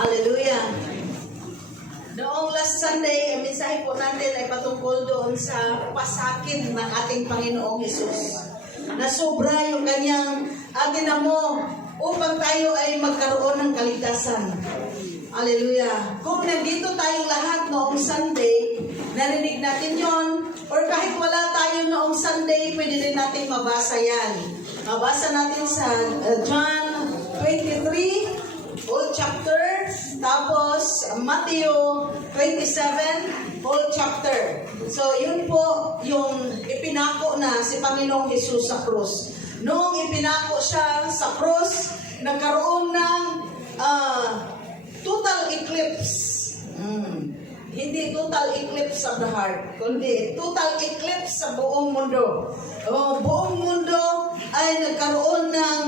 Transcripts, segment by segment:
Hallelujah. Noong last Sunday, ang mensahe po natin ay patungkol doon sa pasakit ng ating Panginoong Hesus. Na sobra yung kanyang atinamo upang tayo ay magkaroon ng kaligtasan. Hallelujah. Kung nandito tayong lahat noong Sunday, narinig natin yon, or kahit wala tayo noong Sunday, pwede rin natin mabasa yan. Mabasa natin sa John 23, whole chapter, tapos Matthew 27, whole chapter. So, yun po yung ipinako na si Panginoong Hesus sa krus. Noong ipinako siya sa krus, nagkaroon ng total eclipse. Hindi total eclipse of the heart, kundi total eclipse sa buong mundo. Buong mundo ay nagkaroon ng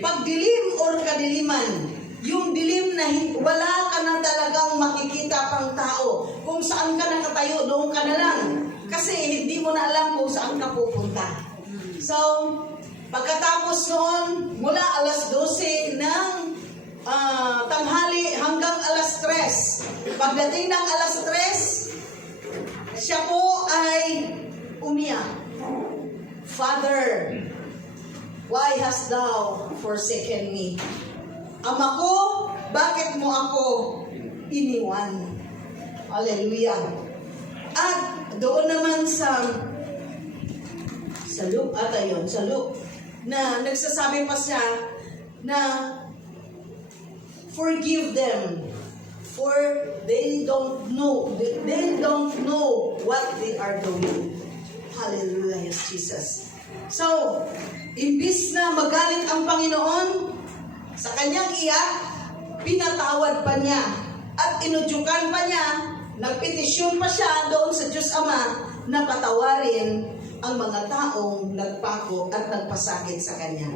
pagdilim or kadiliman. Yung dilim na wala ka na talagang makikita pang tao. Kung saan ka nakatayo, doon ka na lang. Kasi hindi mo na alam kung saan ka pupunta. So, pagkatapos noon, mula alas 12 ng tanghali hanggang alas 3. Pagdating ng alas 3, siya po ay umiyak. Father, why hast thou forsaken me? Ama ko, bakit mo ako iniwan? Hallelujah. At doon naman sa Luke, sa Luke, na nagsasabi pa siya na forgive them, for they don't know what they are doing. Hallelujah, yes, Jesus. So, imbis na magalit ang Panginoon sa kanyang iyak, pinatawad pa niya at inudyukan pa niya, nagpetisyon pa siya doon sa Diyos Ama na patawarin ang mga taong nagpako at nagpasakit sa kanya.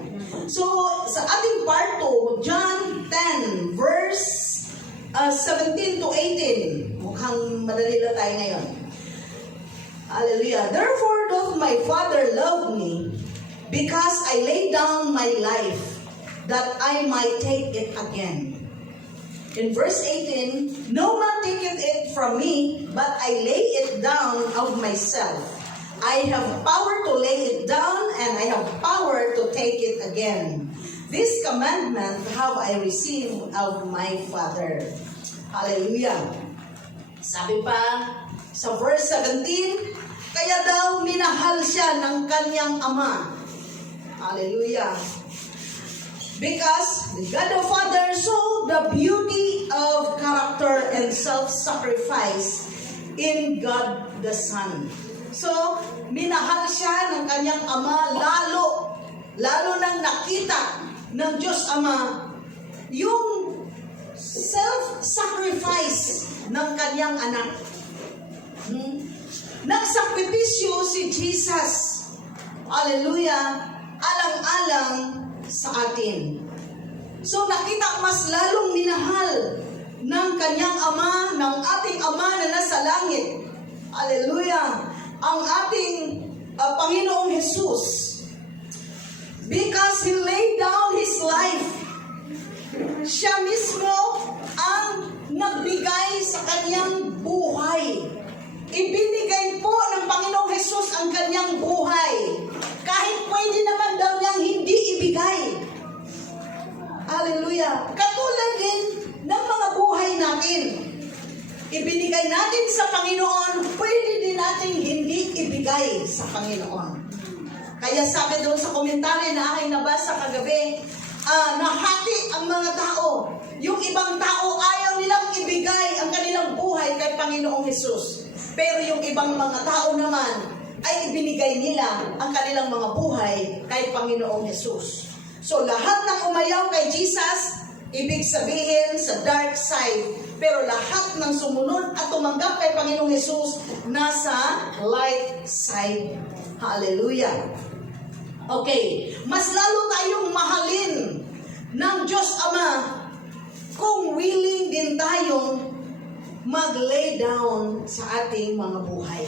So, sa ating part 2, John 10, verse 17 to 18. Mukhang madali lang tayo ngayon. Hallelujah. Therefore doth my Father love me, because I lay down my life, that I might take it again. In verse 18, no man taketh it from me, but I lay it down of myself. I have power to lay it down, and I have power to take it again. This commandment have I received of my Father. Hallelujah. Sabi pa sa verse 17, kaya daw minahal siya ng kanyang ama. Hallelujah. Because the God the Father saw the beauty of character and self-sacrifice in God the Son. So, minahal siya ng kanyang ama, lalo nang nakita ng Diyos Ama yung self-sacrifice ng kanyang anak. Nagsakripisyo si Jesus. Hallelujah. Alang-alang sa atin. So, nakita mas lalong minahal ng kanyang ama, ng ating ama na nasa langit. Hallelujah. Ang ating Panginoong Hesus. Because He laid down His life. Siya mismo ang nagbigay sa kanyang buhay. Ibinigay po ng Panginoong Hesus ang kanyang buhay. Kahit pwede naman daw niyang hindi ibigay. Hallelujah. Katulad din ng mga buhay natin. Ibinigay natin sa Panginoon, pwede din natin hindi ibigay sa Panginoon. Kaya sabi doon sa komentaryo na aking nabasa kagabi, nahati ang mga tao. Yung ibang tao ayaw nilang ibigay ang kanilang buhay kay Panginoong Hesus. Pero yung ibang mga tao naman ay ibinigay nila ang kanilang mga buhay kay Panginoong Hesus. So lahat ng umayaw kay Jesus, ibig sabihin sa dark side. Pero lahat ng sumunod at tumanggap kay Panginoong Hesus nasa light side. Hallelujah. Okay, mas lalo tayong mahalin ng Diyos Ama kung willing din tayong mag-lay down sa ating mga buhay.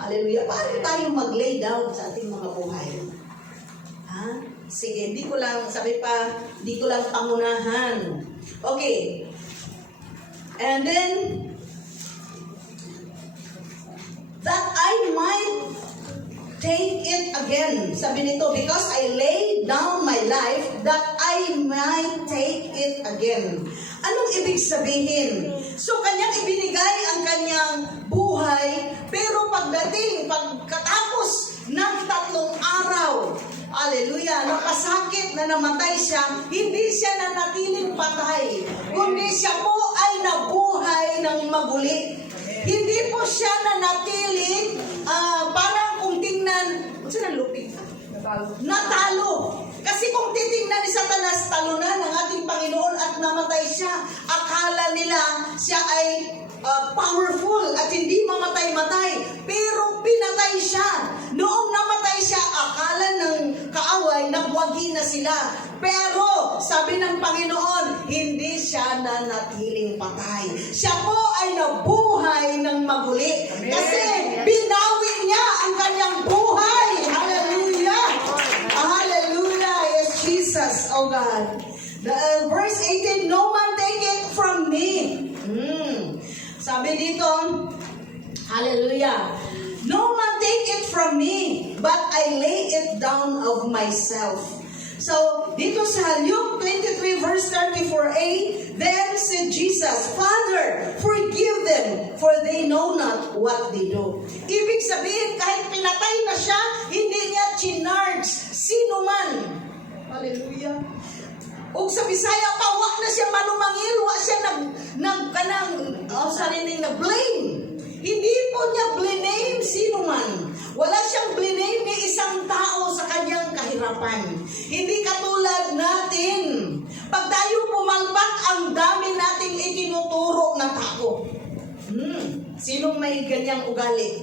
Hallelujah. Paano tayo mag-lay down sa ating mga buhay? Ha? Sige, hindi ko lang, sabi pa, hindi ko lang pangunahan. Okay. And then, that I might take it again. Sabi nito, because I laid down my life, that I might take it again. Anong ibig sabihin? So, kanyang ibinigay ang kanyang buhay, pero pagkatapos ng 3 araw, hallelujah, nakasakit na namatay siya, hindi siya nanatiling patay, kundi siya po ay nabuhay ng maguli. Hindi po siya nanatiling, parang kung tingnan, natalo. Kasi kung titingnan ni Satanas, talunan ng ating Panginoon at namatay siya. Akala nila siya ay powerful at hindi mamatay-matay. Pero pinatay siya. Noong namatay siya, akala ng kaaway, nagwagi na sila. Pero, sabi ng Panginoon, hindi siya nanatiling patay. Siya po ay nabuhay ng maguli. Kasi binawi niya ang kanyang buhay. Hallelujah! Hallelujah! Yes, Jesus, oh God. Verse 18, no man take it from me. Sabi dito, hallelujah. No man take it from me, but I lay it down of myself. So, dito sa Luke 23 verse 34a, then said Jesus, Father, forgive them, for they know not what they do. Ibig sabihin, kahit pinatay na siya, hindi niya chinarge sino man. Hallelujah. O sa Bisaya pa, wa na siya manumangil, wa siya nag-blame. Hindi po niya blame sino man. Wala siyang blame ni isang tao sa kanyang kahirapan. Hindi katulad natin. Pag tayo pumalpak, ang dami nating itinuturo na tao. Sinong may ganyang ugali?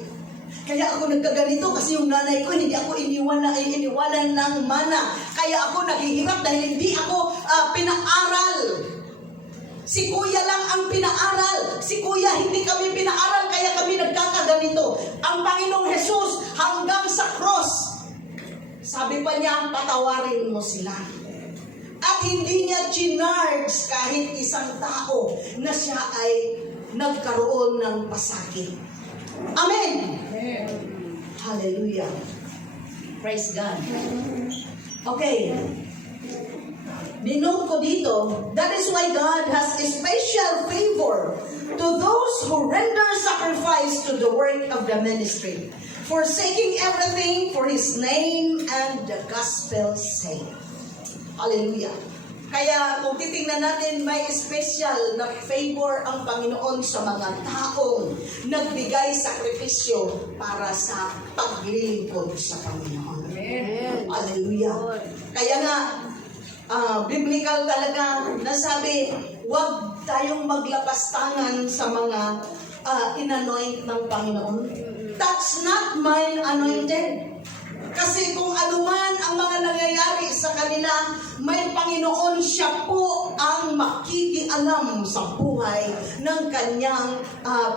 Kaya ako nagkaganito kasi yung nanay ko hindi ako iniwanan ng mana. Kaya ako naghihirap dahil hindi ako pinaaral. Si kuya lang ang pinaaral. Si kuya hindi kami pinaaral kaya kami nagkakaganito. Ang Panginoong Jesus hanggang sa cross, sabi pa niya, patawarin mo sila. At hindi niya chinarge kahit isang tao na siya ay nagkaroon ng pasakit. Amen. Hallelujah. Praise God. Okay. Dinote ko dito, that is why God has a special favor to those who render sacrifice to the work of the ministry, forsaking everything for His name and the gospel's sake. Hallelujah. Kaya kung titingnan natin, may special na favor ang Panginoon sa mga taong nagbigay sakripisyo para sa paglilingkod sa Panginoon. Amen. Hallelujah. Kaya nga, biblical talaga nasabi, huwag tayong maglapastangan sa mga inanoint ng Panginoon. Touch not mine anointed. Kasi kung anuman ang mga nangyayari sa kanila, may Panginoon, siya po ang makikialam sa buhay ng kanyang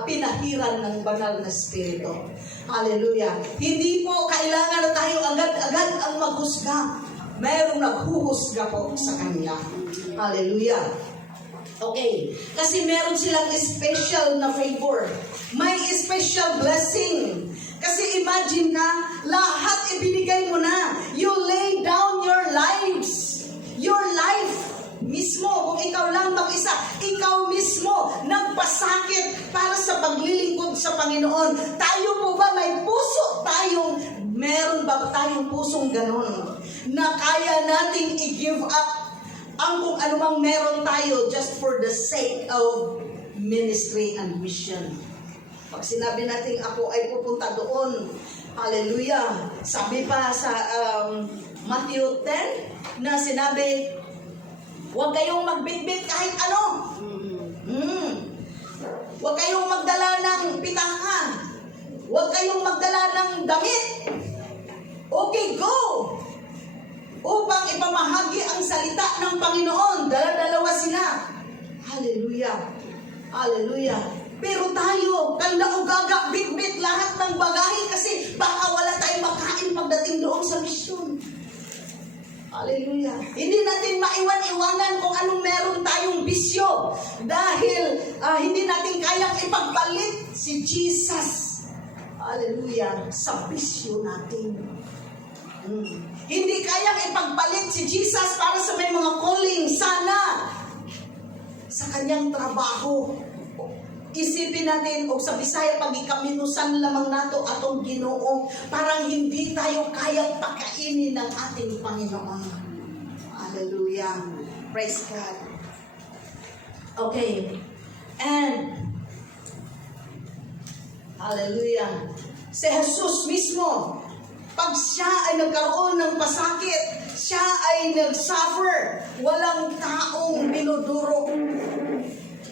pinahiran ng banal na Espiritu. Hallelujah. Hindi po kailangan na tayo agad-agad ang maghusga. Mayroong naghuhusga po sa kanila. Hallelujah. Okay. Kasi meron silang special na favor. May special blessing. Kasi imagine ka, lahat ibinigay mo na. You lay down your lives. Your life mismo. Kung ikaw lang mag-isa, ikaw mismo nagpasakit para sa paglilingkod sa Panginoon. Tayo po ba may puso meron ba tayong pusong ganon na kaya nating i-give up ang kung anumang meron tayo just for the sake of ministry and mission? Pag sinabi natin ako ay pupunta doon, hallelujah. Sabi pa sa Matthew 10 na sinabi, huwag kayong magbitbit kahit ano. Huwag kayong magdala ng pitaka. Huwag kayong magdala ng damit. Okay, go! Upang ipamahagi ang salita ng Panginoon. Dala-dalawa sila. Hallelujah. Hallelujah. Pero tayo, kanda-ugaga, bit-bit lahat ng bagahe kasi baka wala tayong makain pagdating doon sa misyon. Hallelujah. Hindi natin maiwan-iwanan kung anong meron tayong bisyo dahil hindi natin kayang ipagpalit si Jesus. Hallelujah. Sa bisyo natin. Hindi kayang ipagpalit si Jesus para sa may mga calling. Sana sa kanyang trabaho. Isipin natin, o sa Bisaya, pag ikaminusan lamang nato atong Ginoo, parang hindi tayo kayang pakainin ng ating Panginoon. Hallelujah. Praise God. Okay. And, hallelujah. Si Jesus mismo, pag siya ay nagkaroon ng pasakit, siya ay nag-suffer, walang taong binuduro.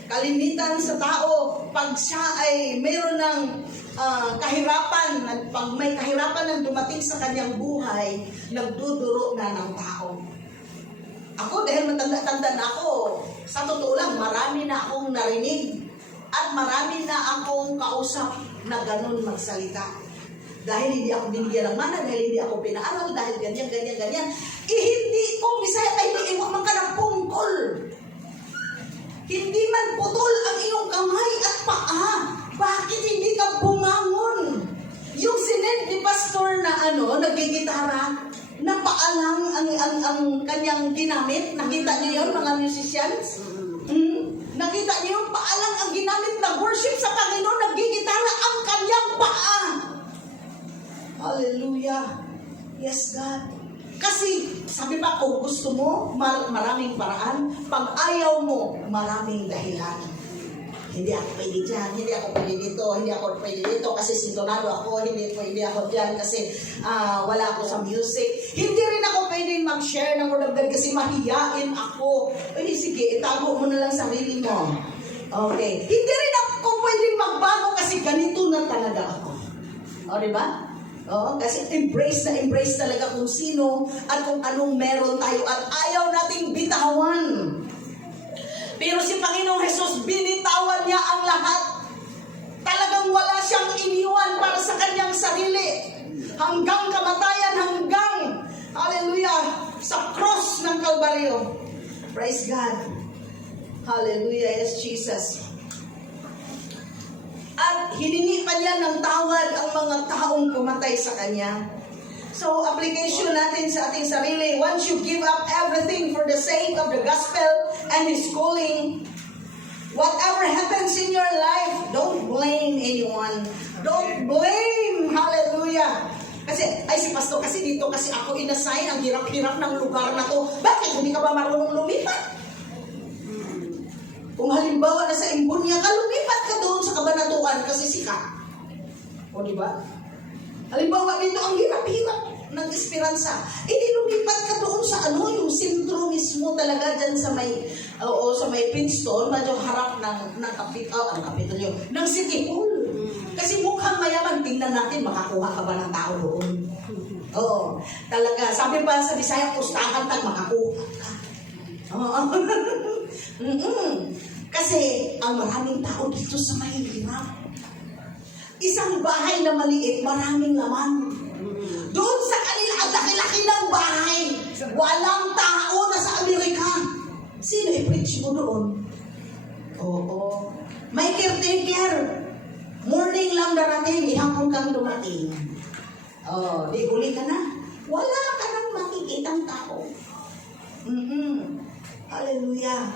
Kalimitan sa tao, pag siya ay mayroon ng kahirapan, pag may kahirapan ng dumating sa kanyang buhay, nagduduro na ng tao. Ako, dahil matanda-tanda na ako, sa totoo lang, marami na akong narinig at marami na akong kausap na ganun magsalita. Dahil hindi ako binigyan ng mana, dahil hindi ako pinaaral, dahil ganyan. Hindi ko, Bisaya, ay iiwan man ka ng pungkol. Hindi man putol ang iyong kamay at paa. Bakit hindi ka bumangon? Yung sinend ni pastor na nagigitara, na paalang ang kanyang ginamit. Nakita niyo yun, mga musicians? Nakita niyo yung paalang ang ginamit na worship sa Panginoon, nagigitara ang kanyang paa. Hallelujah. Yes, God. Kasi, sabi pa, kung gusto mo, maraming paraan. Pag ayaw mo, maraming dahilan. Hindi ako pwede dyan, hindi ako pwede dito, hindi ako pwede dito kasi sintonado ako, hindi ako dyan kasi wala ako sa music. Hindi rin ako pwede mag-share ng word of God kasi mahiyain ako. Eh, sige, itago mo na lang sarili mo. Okay. Hindi rin ako pwede magbago kasi ganito na talaga ako. O, diba? Oo, kasi embrace talaga kung sino at kung anong meron tayo at ayaw nating bitawan. Pero si Panginoong Jesus, binitawan niya ang lahat. Talagang wala siyang iniwan para sa kanyang sarili. Hanggang kamatayan, hanggang, hallelujah, sa cross ng Kalbaryo. Praise God. Hallelujah, yes, Jesus. At hiningi pa niya ng tawad ang mga taong pumatay sa kanya. So, application natin sa ating sarili. Once you give up everything for the sake of the gospel and His calling, whatever happens in your life, don't blame anyone. Don't blame. Hallelujah. Kasi, si pastor, kasi dito, kasi ako inassign, ang hirap-hirap ng lugar na to. Bakit? Hindi ka ba marunong lumipat? Kung halimbawa na sa Imbunya ka, lumipat ka doon sa Kabanatuan kasi sikat. O diba? Halimbawa dito ang hirap-hirap ng Esperanza. Lumipat ka doon sa yung sentro mismo talaga dyan sa may Princeton, medyo harap ng Kapitolyo, ng City Hall. Kasi mukhang mayaman, tingnan natin, makakuha ka ba ng tao doon? Oo. Talaga, sabi pa sa Bisaya, pustahan tag makakuha ka. Kasi ang maraming tao dito sa mahihirap. Isang bahay na maliit, maraming laman. Doon sa kanila, ang laki-laki ng bahay. Walang tao na sa Amerika. Sino i-preach mo doon? Oo. May caretaker. Morning lang darating, ihapon kang dumating. Di uli ka na. Wala ka nang makikitang tao. Hallelujah.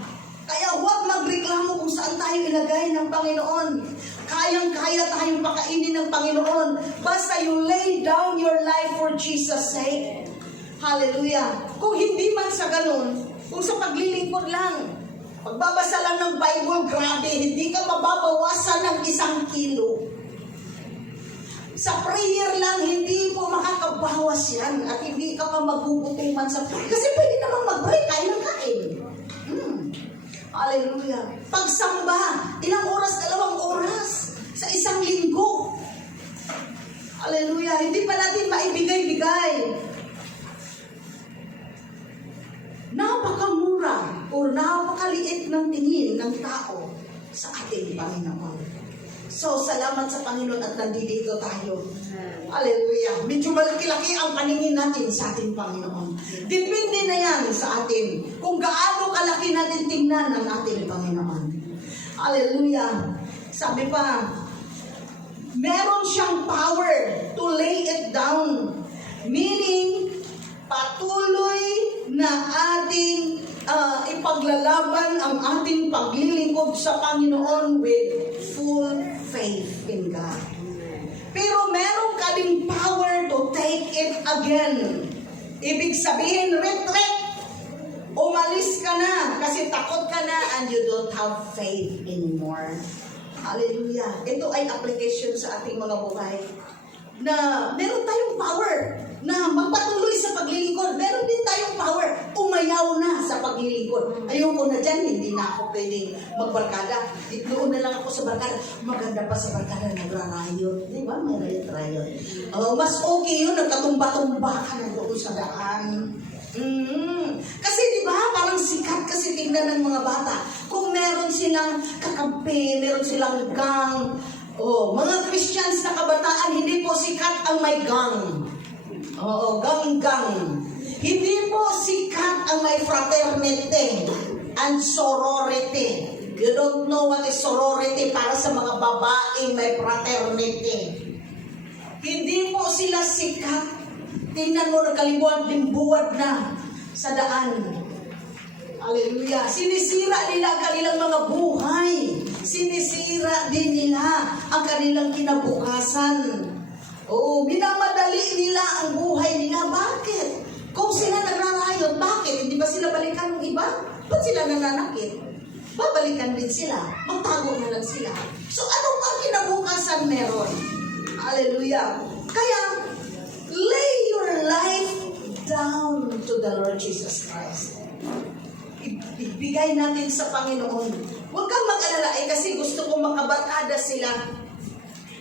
Kaya huwag magreklamo kung saan tayo ilagay ng Panginoon. Kayang-kaya tayong pakainin ng Panginoon. Basta you lay down your life for Jesus' sake. Hallelujah. Kung hindi man sa ganun, kung sa paglilingkod lang, pagbabasa lang ng Bible, grabe, hindi ka mababawasan ng 1 kilo. Sa prayer lang, hindi mo makakabawas yan at hindi ka pa magugutuman sa... Kasi pwede namang mag-break, kain ng kain. Hallelujah. Pagsamba, ilang oras, 2 oras sa 1 linggo. Hallelujah. Hindi pa natin maibigay-bigay. Napakamura o napakaliit ng tingin ng tao sa ating Panginoon. So, salamat sa Panginoon at nandito tayo. Hallelujah. Medyo malaki-laki ang paningin natin sa ating Panginoon. Depende na yan sa atin kung gaano kalaki natin tingnan ng ating Panginoon. Hallelujah. Sabi pa, meron siyang power to lay it down. Meaning, patuloy na ating ipaglalaban ang ating paglilingkod sa Panginoon with full faith in God. Pero meron ka ding power to take it again. Ibig sabihin, retreat. Umalis ka na kasi takot ka na and you don't have faith anymore. Hallelujah. Ito ay application sa ating mga buhay na meron tayong power na magpatuloy sa paglilingkod. Meron din tayong power umayaw na sa paglilingkod. Ayoko na dyan, hindi na ako pwedeng magbarkada. Doon na lang ako sa barkada. Maganda pa sa barkada, nagrarayot. Di ba? May rayot-rayot. Mas okay yun, nagkatumba-tumba ka na doon sa daan. Kasi di ba, parang sikat kasi tingnan ng mga bata. Kung meron silang kakampi, meron silang gang, mga Christians na kabataan, hindi po sikat ang may gang. Gang-gang. Hindi po sikat ang may fraternity and sorority. You don't know what is sorority para sa mga babaeng may fraternity. Hindi po sila sikat. Tingnan mo, nagkalibuad-limbuad na sa daan. Hallelujah. Sinisira nila ang kanilang mga buhay. Sinisira din nila ang kanilang kinabukasan. Minamadali nila ang buhay nila. Bakit? Kung sila nagrarayot, bakit? Hindi ba sila balikan ng iba? Ba't sila nananakit? Babalikan din sila. Magtago na lang sila. So, ano pa kinabukasan meron? Hallelujah. Kaya, lay your life down to the Lord Jesus Christ. Ibigay natin sa Panginoon. Huwag kang mag-alala kasi gusto kong makabarkada sila.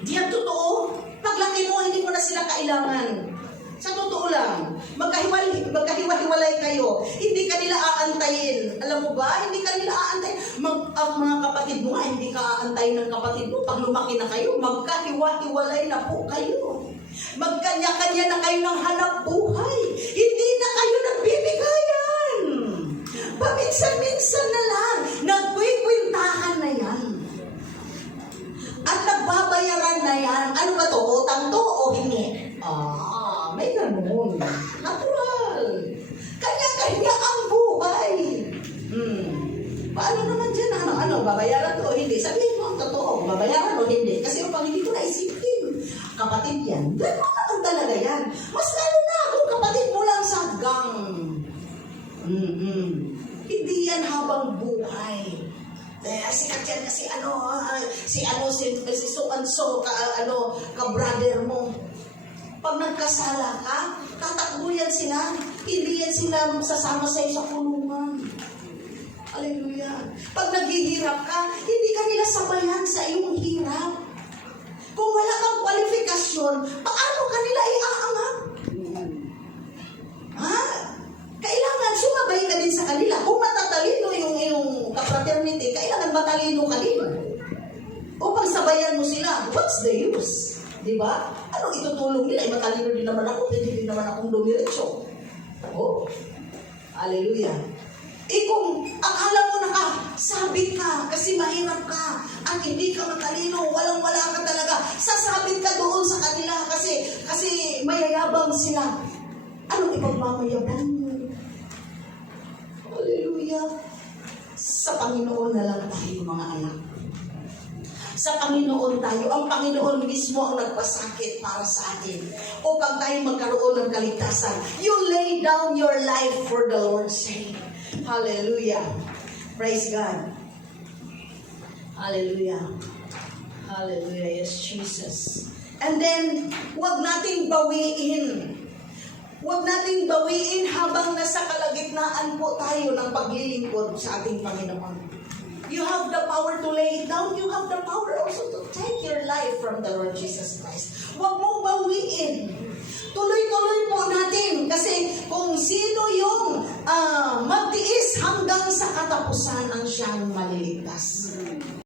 Di yan totoo. Paglaki mo, hindi mo na sila kailangan. Sa totoo lang, magkahiwa-hiwalay kayo. Hindi ka nila aantayin. Alam mo ba? Hindi ka nila aantayin. Ang mga kapatid mo nga, hindi ka aantayin ng kapatid mo. Pag lumaki na kayo, magkahiwa-hiwalay na po kayo. Magkanya-kanya na kayo ng hanap buhay. Hindi na kayo nagbibigayan. Paminsan-minsan na lang, nagkwikwintahan na yan. At nagbabayaran na yan. Ano ba to? Utang to o hingi? May ganun. Natural. Kanya-kanya ang buhay. Paano naman dyan? Babayaran to o hindi? Sabihin mo ang totoo. Babayaran o hindi? Kasi yung pag hindi ko naisipin, kapatid yan. Ganun naman talaga yan. Mas lalo na kung kapatid mo lang sa gang. Hindi yan habang buhay. Sikat yan kasi si so and so, ka-brother mo. Pag nagkasala ka, tatakbo yan sila. Hindi yan sila sasama sa'yo sa kulungan. Hallelujah. Pag naghihirap ka, hindi ka nila sabayan sa iyong hirap. Kung wala kang kwalifikasyon, paano ka nila iaangat? Kailangan sumabay ka din sa kanila. Kung matatalino yung iyong ka-fraternity, kailangan matalino ka din. O pag sabayan mo sila, what's the use? Diba? Anong itutulong nila? Matalino din naman ako, pwede din naman akong dumiretso. Hallelujah. Kung akala mo nakasabit ka kasi mahirap ka at hindi ka matalino, walang-wala ka talaga, sasabit ka doon sa kanila kasi mayayabang sila. Anong ipagmamayabang mo? Hallelujah. Sa Panginoon na lang tayo, mga anak. Sa Panginoon tayo. Ang Panginoon mismo ang nagpasakit para sa atin upang tayo magkaroon ng kaligtasan. You lay down your life for the Lord's sake. Hallelujah. Praise God. Hallelujah. Hallelujah. Yes, Jesus. And then, huwag nating bawiin. Huwag nating bawiin habang nasa kalagitnaan po tayo ng paglilingkod sa ating Panginoon. You have the power to lay it down. You have the power also to take your life from the Lord Jesus Christ. Huwag mong bawiin. Tuloy-tuloy po natin. Kasi kung sino yung magtiis hanggang sa katapusan ang siyang maliligtas.